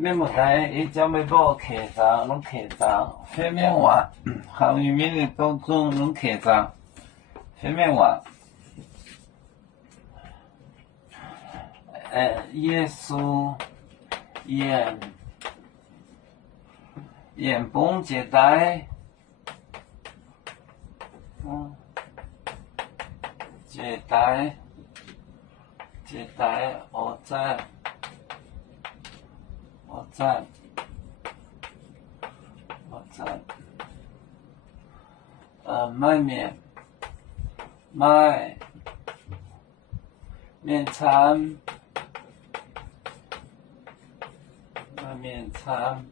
面目台伊只要报客栈，拢客栈，phía面外行业面的当中拢客栈，phía面外，耶稣眼崩接待，接待我在，卖面餐，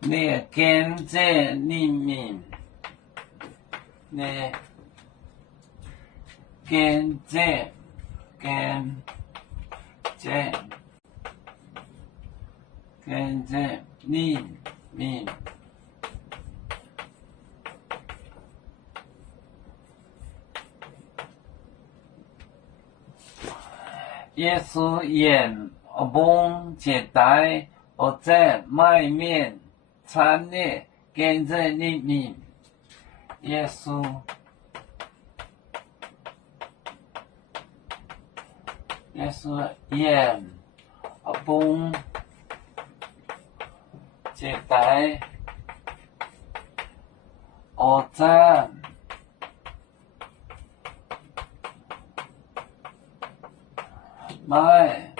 你跟着你们，你跟着你们。耶稣眼崩接待我在卖面餐里跟着你们。耶稣眼崩接待我在卖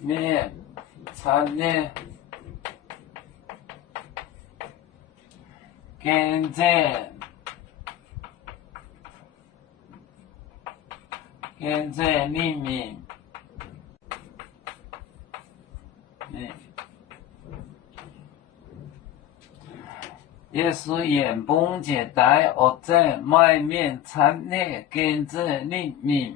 面餐里跟着你们。耶稣眼崩接待我在卖面餐里跟着你们。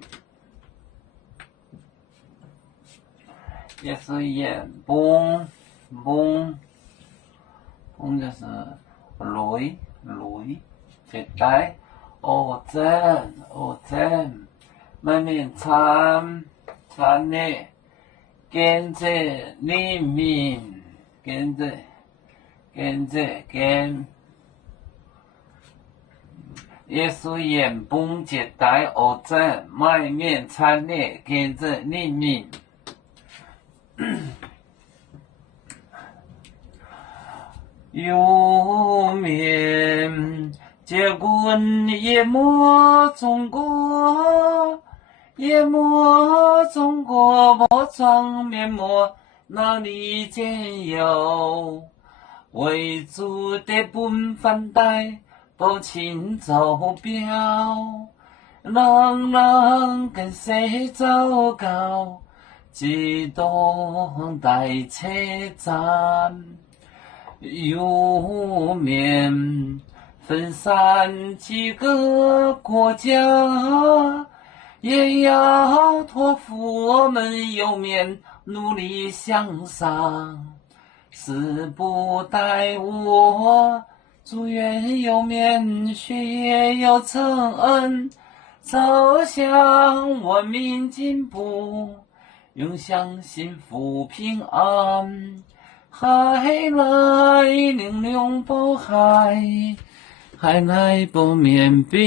耶稣眼崩就是雷接待我在卖面餐里跟着你们，耶稣眼崩接待我在卖面餐里跟着你们。有面结棍夜幕中国我装面目哪里见有？为主的本番带不请走标，人跟谁走高？自动带车站，有面分散几个国家，也要托付我们有面努力向上。死不待我，祝愿有面学业有成恩，走向文明进步。永享幸福平安，海来玲珑不海来不面壁。